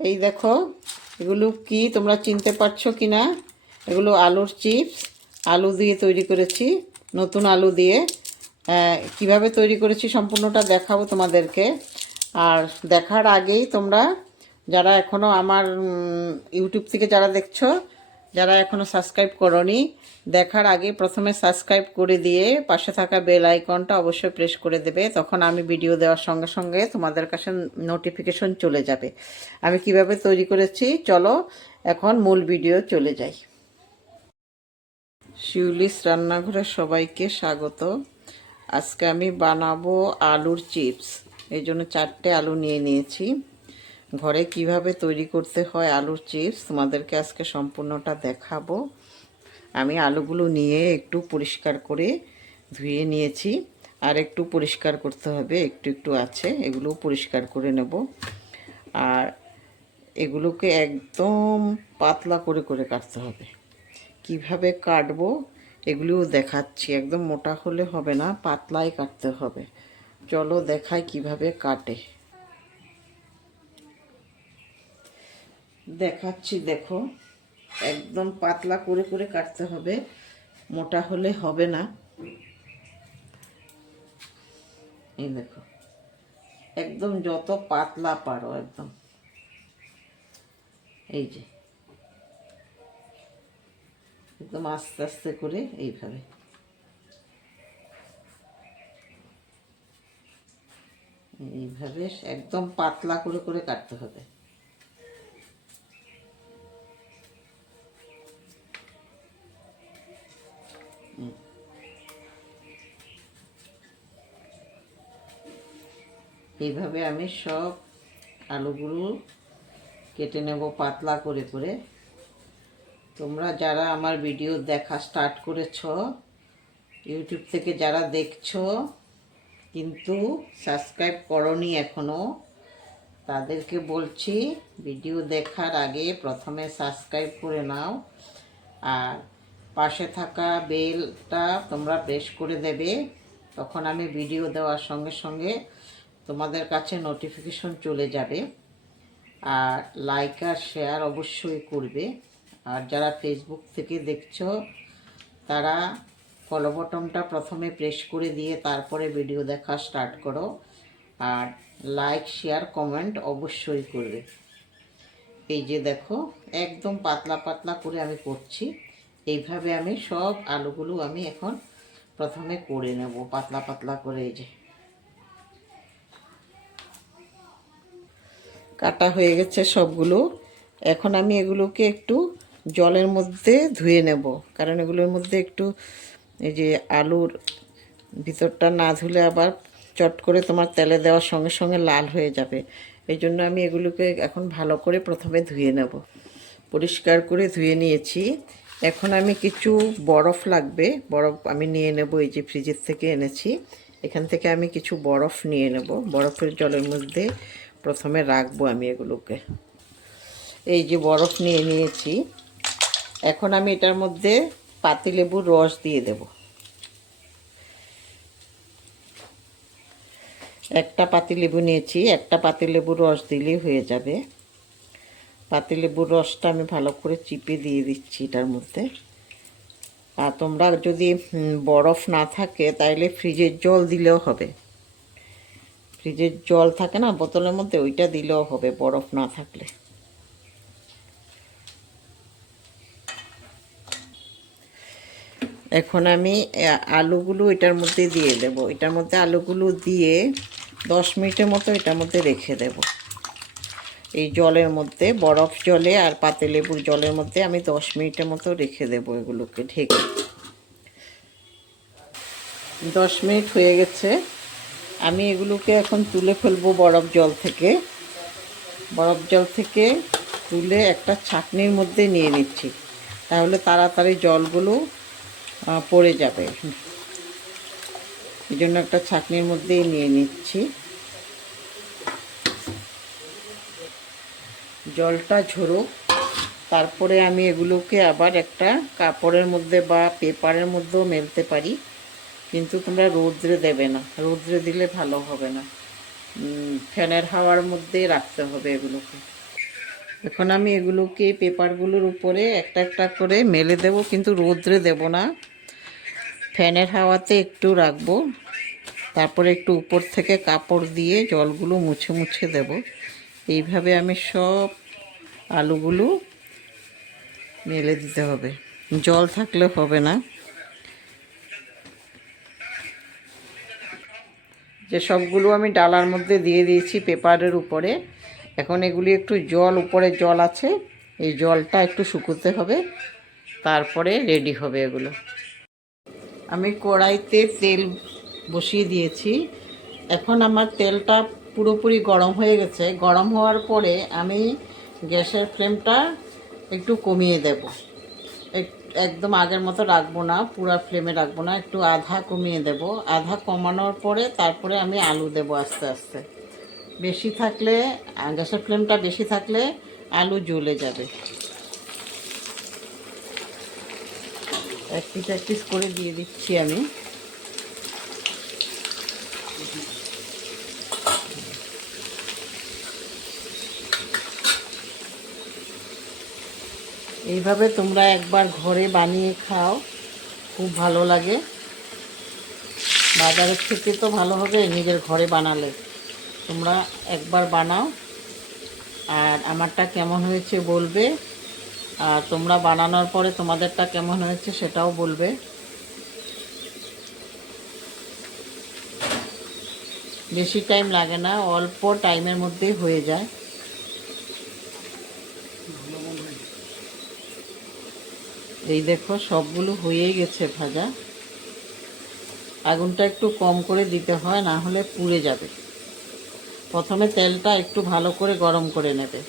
এই দেখো, এগুলো কি তোমরা চিনতে পারছো কি না? এগুলো আলুর চিপস। আলু দিয়ে তৈরি করেছি, নতুন আলু দিয়ে। কিভাবে তৈরি করেছি সম্পূর্ণটা দেখাবো তোমাদেরকে। আর দেখার আগেই তোমরা যারা এখনও আমার ইউটিউব থেকে যারা দেখছো, যারা এখনও সাবস্ক্রাইব করোনি, দেখার আগে প্রথমে সাবস্ক্রাইব করে দিয়ে পাশে থাকা বেল আইকনটা অবশ্যই প্রেস করে দেবে। তখন আমি ভিডিও দেওয়ার সঙ্গে সঙ্গে তোমাদের কাছে নোটিফিকেশন চলে যাবে। আমি কিভাবে তৈরি করেছি চলো এখন মূল ভিডিও চলে যাই। শিউলিস রান্নাঘরে সবাইকে স্বাগত। আজকে আমি বানাবো আলুর চিপস। এই জন্য 4টে আলু নিয়ে নিয়েছি। ঘরে কিভাবে তৈরি করতে হয় আলুর চিপস তোমাদেরকে আজকে সম্পূর্ণটা দেখাবো। আমি আলুগুলো নিয়ে একটু পরিষ্কার করে ধুয়ে নিয়েছি, আর একটু পরিষ্কার করতে হবে, একটু একটু আছে, এগুলো পরিষ্কার করে নেব। আর এগুলোকে একদম পাতলা করে করে কাটতে হবে। কিভাবে কাটবো এগুলোও দেখাচ্ছি। একদম মোটা হলে হবে না, পাতলাই কাটতে হবে। চলো দেখাই কিভাবে কাটে। দেখাচ্ছি, দেখো, একদম পাতলা করে করে কাটতে হবে, মোটা হলে হবে না। এই দেখো, একদম যত পাতলা পারো, একদম এই যে একদম আস্তে আস্তে করে এইভাবে এইভাবে একদম পাতলা করে করে কাটতে হবে। এইভাবে আমি সব আলুগুলো কেটে নেব পাতলা করে করে। তোমরা যারা আমার ভিডিও দেখা স্টার্ট করেছ, ইউটিউব থেকে যারা দেখছো কিন্তু সাবস্ক্রাইব করোনি এখনও, তাদেরকে বলছি ভিডিও দেখার আগে প্রথমে সাবস্ক্রাইব করে নাও, আর পাশে থাকা বেলটা তোমরা প্রেস করে দেবে। তখন আমি ভিডিও দেওয়ার সঙ্গে সঙ্গে তোমাদের কাছে নোটিফিকেশন চলে যাবে। আর লাইক আর শেয়ার অবশ্যই করবে। আর যারা ফেসবুক থেকে দেখছো তারা ফলো বটনটা প্রথমে প্রেস করে দিয়ে তারপরে ভিডিও দেখা স্টার্ট করো। আর লাইক শেয়ার কমেন্ট অবশ্যই করবে। এই যে দেখো, একদম পাতলা পাতলা করে আমি করছি। এইভাবে আমি সব আলুগুলো আমি এখন প্রথমে করে নেব পাতলা পাতলা করে। এই যে কাটা হয়ে গেছে সবগুলো। এখন আমি এগুলোকে একটু জলের মধ্যে ধুয়ে নেব, কারণ এগুলোর মধ্যে একটু এই যে আলুর ভিতরটা না ধুলে আবার চট করে তোমার তেলে দেওয়ার সঙ্গে সঙ্গে লাল হয়ে যাবে। এই জন্য আমি এগুলোকে এখন ভালো করে প্রথমে ধুয়ে নেব। পরিষ্কার করে ধুয়ে নিয়েছি। এখন আমি কিছু বরফ লাগবে, বরফ আমি নিয়ে নেব। এই যে ফ্রিজের থেকে এনেছি, এখান থেকে আমি কিছু বরফ নিয়ে নেব। বরফের জলের মধ্যে প্রথমে রাখবো আমি এগুলোকে। এই যে বরফ নিয়ে নিয়েছি। এখন আমি এটার মধ্যে পাতিলেবুর রস দিয়ে দেব। একটা পাতিলেবু নিয়েছি, একটা পাতিলেবুর রস দিলেই হয়ে যাবে। পাতিলেবুর রসটা আমি ভালো করে চিপে দিয়ে দিচ্ছি এটার মধ্যে। আর তোমরা যদি বরফ না থাকে তাইলে ফ্রিজের জল দিলেও হবে। ফ্রিজের জল থাকে না বোতলের মধ্যে, ওইটা দিলেও হবে বরফ না থাকলে। এখন আমি আলুগুলো এটার মধ্যে দিয়ে দেব। এটার মধ্যে আলুগুলো দিয়ে 10 মিনিটের মতো এটার মধ্যে রেখে দেব। এই জলের মধ্যে, বরফ জলে আর পাতিলেবুর জলের মধ্যে আমি 10 মিনিটের মতো রেখে দেব এগুলোকে ঢেকে। 10 মিনিট হয়ে গেছে। আমি এগুলোকে এখন তুলে ফেলবো বরফ জল থেকে। বরফ জল থেকে তুলে একটা ছাঁকনির মধ্যে নিয়ে নিচ্ছি, তাহলে তাড়াতাড়ি জলগুলো পড়ে যাবে। এই জন্য একটা ছাঁকনির মধ্যেই নিয়ে নিচ্ছি। জলটা ঝরুক, তারপরে আমি এগুলোকে আবার একটা কাপড়ের মধ্যে বা পেপারের মধ্যেও মেলতে পারি, কিন্তু তোমরা রৌদ্রে দেবে না, রৌদ্রে দিলে ভালো হবে না। ফ্যানের হাওয়ার মধ্যে রাখতে হবে এগুলোকে। এখন আমি এগুলোকে পেপারগুলোর উপরে একটা একটা করে মেলে দেব, কিন্তু রোদ্রে দেব না, ফ্যানের হাওয়াতে একটু রাখবো। তারপরে একটু উপর থেকে কাপড় দিয়ে জলগুলো মুছে মুছে দেব। এইভাবে আমি সব আলুগুলো মেলে দিতে হবে, জল থাকলে হবে না। যে সবগুলো আমি ডালার মধ্যে দিয়ে দিয়েছি পেপারের উপরে। এখন এগুলি একটু জল, উপরে জল আছে, এই জলটা একটু শুকোতে হবে, তারপরে রেডি হবে এগুলো। আমি কড়াইতে তেল বসিয়ে দিয়েছি। এখন আমার তেলটা পুরোপুরি গরম হয়ে গেছে। গরম হওয়ার পরে আমি গ্যাসের ফ্লেমটা একটু কমিয়ে দেব। একদম আগের মতো রাখবো না, পুরো ফ্লেমে রাখবো না, একটু আধা কমিয়ে দেব। আধা কমানোর পরে তারপরে আমি আলু দেব আস্তে আস্তে। বেশি থাকলে, গ্যাসের ফ্লেমটা বেশি থাকলে আলু জ্বলে যাবে। এক পিস করে দিয়ে দিচ্ছি আমি। এইভাবে তোমরা একবার ঘরে বানিয়ে খাও, খুব ভালো লাগে। বাজারের থেকে তো ভালো হবে নিজের ঘরে বানালে। তোমরা একবার বানাও, আর আমারটা কেমন হয়েছে বলবে। আর তোমরা বানানোর পরে তোমাদেরটা কেমন হয়েছে সেটাও বলবে। বেশি টাইম লাগে না, অল্প টাইমের মধ্যেই হয়ে যায়। এই দেখো সবগুলো হয়েই গেছে ভাজা। আগুনটা একটু কম করে দিতে হয়, না হলে পুড়ে যাবে। প্রথমে তেলটা একটু ভালো করে গরম করে নেবে।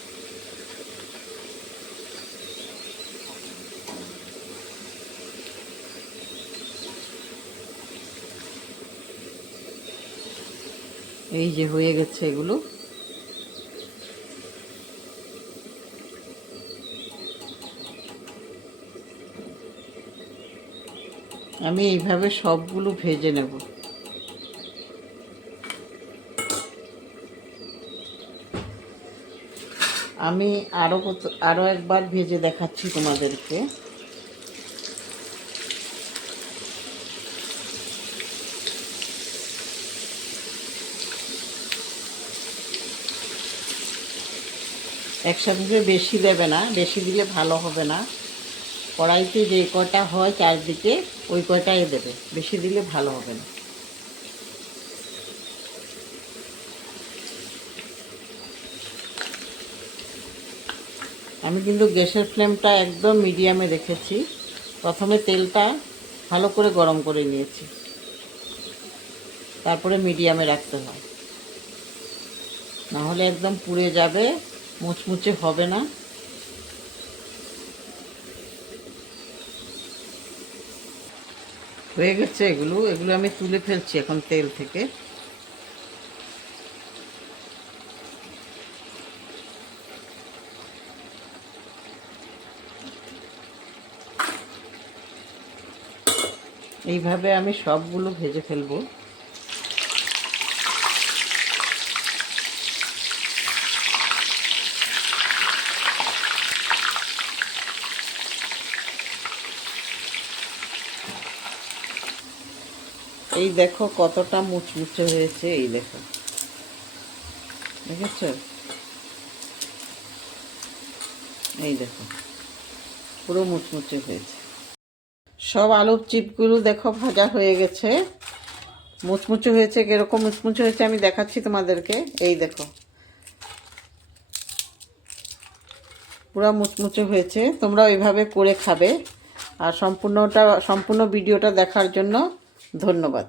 এই যে হয়ে গেছে এগুলো। আমি এইভাবে সবগুলো ভেজে নেব। আমি আরও একবার ভেজে দেখাচ্ছি তোমাদেরকে। একসাথে বেশি দেবে না, বেশি দিলে ভালো হবে না। কড়াইতে যে কয়টা হয় চারদিকে ওই কয়টাই দেবে, বেশি দিলে ভালো হবে না। আমি কিন্তু গ্যাসের ফ্লেমটা একদম মিডিয়ামে রেখেছি। প্রথমে তেলটা ভালো করে গরম করে নিয়েছি, তারপরে মিডিয়ামে রাখতে হয়, নাহলে একদম পুড়ে যাবে, মুচমুচে হবে না। হয়ে গেছে এগুলো আমি তুলে ফেলছি এখন তেল থেকে। এইভাবে আমি সবগুলো ভেজে ফেলবো। এই দেখো কতটা মুচমুচে হয়েছে, এই দেখো, দেখেছো? এই দেখো পুরো মুচমুচে হয়েছে। সব আলুর চিপগুলো দেখো ভাজা হয়ে গেছে, মুচমুচে হয়েছে। কিরকম মুচমুচে হয়েছে আমি দেখাচ্ছি তোমাদেরকে। এই দেখো পুরো মুচমুচে হয়েছে। তোমরা ওইভাবে করে খাবে। আর সম্পূর্ণ ভিডিওটা দেখার জন্য ধন্যবাদ।